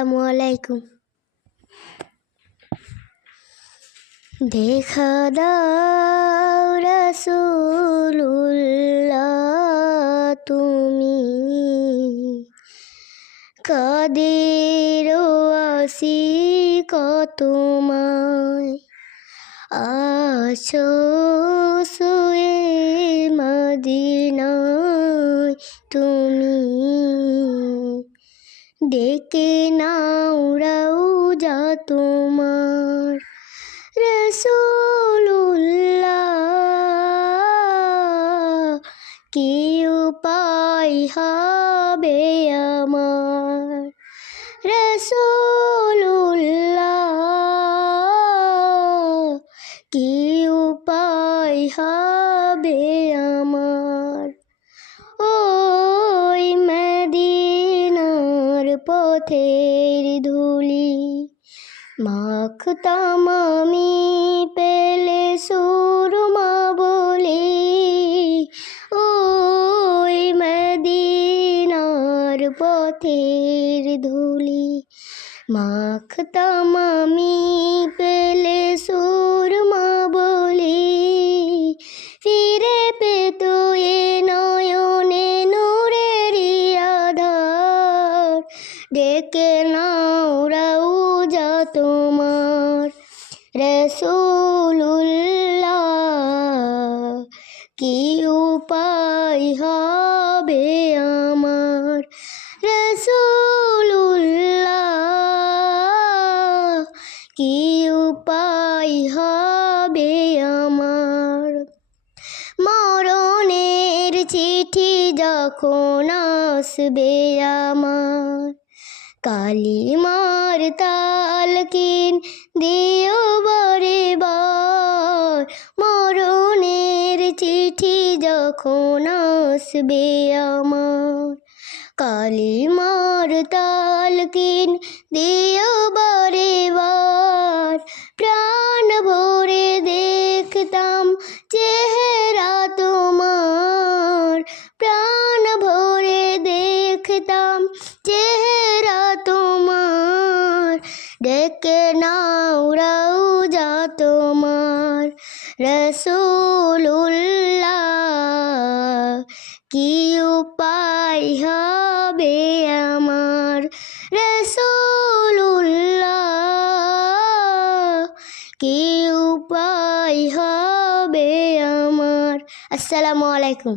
আসসালামু আলাইকুম। দেখা দাও রাসূলুল্লাহ তুমি কাদের ওয়াসি তোমায় আছো শুয়ে মদিনায় তুমি ডেকে নাও রওজা তোমার রাসূলুল্লাহ কি উপায় হবে আমার রাসূলুল্লাহ কি উপায় হবে আমার ওই মদিনার পথের ধুলি মাখতাম আমি পেলে সুরমা বলি ওই মদিনার পথের ধুলি মাখতাম আমি পেলে সুরমা বলি ফিরে পেত এ নয়নে নূরেরই আধার ডেকে নাও রওজা তোমার রাসূলুল্লাহ কি উপায় হবে আমার রাসূলুল্লাহ কি উপায় হবে আমার মরণের চিঠি যখন আসবে আমার কালিমার তালকিন দিও বারে বার মরণের চিঠি যখন আসবে আমার কালিমার তালকিন দিও বারে বার প্রাণ ভরে দেখতাম চেহারা তোমার প্রাণ ভরে দেখতাম চেহারা তোমার ডেকে নাও রওজা তোমার রাসূলুল্লাহ কি উপায় হবে আমার রাসূলুল্লাহ কি উপায় হবে আমার আসসালামু আলাইকুম।